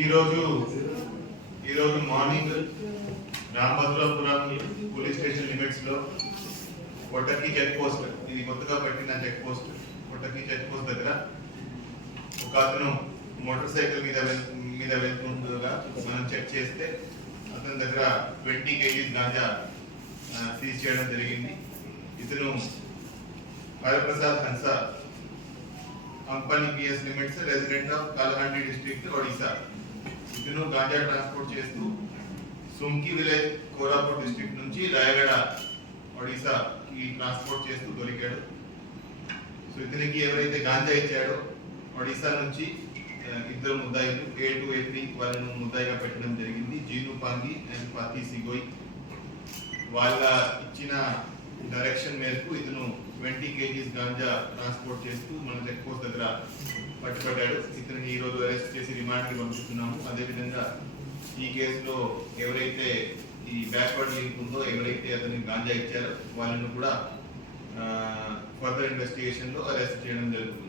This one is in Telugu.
ఈరోజు morning Ramabhadrapuram police station limits లో కొట్టకి చెక్ పోస్ట్, ఇది కొత్తగా పెట్టిన చెక్ పోస్ట్, కొట్టకి చెక్ పోస్ట్ దగ్గర ఒక అతను మోటార్ సైకిల్ మీద వెళ్తుండగా మనం చెక్ చేస్తే అతని దగ్గర 20 kgs గాంజా సీజ్ చేయడం జరిగింది. ఇతను Haraprasad Hansa company PS limits, resident of Kalahandi district Odisha. ఇతను గాంజా ట్రాన్స్పోర్ట్ చేస్తూ సుంకి విలేజ్ కోరాపుట్ డిస్ట్రిక్ట్ నుంచి రాయగడ ఒడిశా కి ట్రాన్స్పోర్ట్ చేస్తూ దొరికాడు. సో ఇతనికి ఎవరైతే గాంజా ఇచ్చాడో ఒడిశా నుంచి ఇద్దరు ముద్దాయిలు A2 A3 వాళ్ళను ముద్దాయిగా పెట్టడం జరిగింది. జీను పాంగి అండ్ పాతి సిగోయ్ వాళ్ళ ఇచ్చిన డైరెక్షన్ మేరకు ఇతను 20 kgs గాంజా ట్రాన్స్పోర్ట్ చేస్తూ మన చెక్ పోస్ట్ దగ్గర పట్టుబడ్డాడు. ఇతనిని ఈ రోజు అరెస్ట్ చేసి రిమాండ్ కి పంపిస్తున్నాము. అదేవిధంగా ఈ కేసులో ఎవరైతే ఈ బ్యాక్వర్డ్ లింక్ ఉందో, ఎవరైతే అతనికి గాంజా ఇచ్చారో వాళ్ళను కూడా ఫర్దర్ ఇన్వెస్టిగేషన్ లో అరెస్ట్ చేయడం జరుగుతుంది.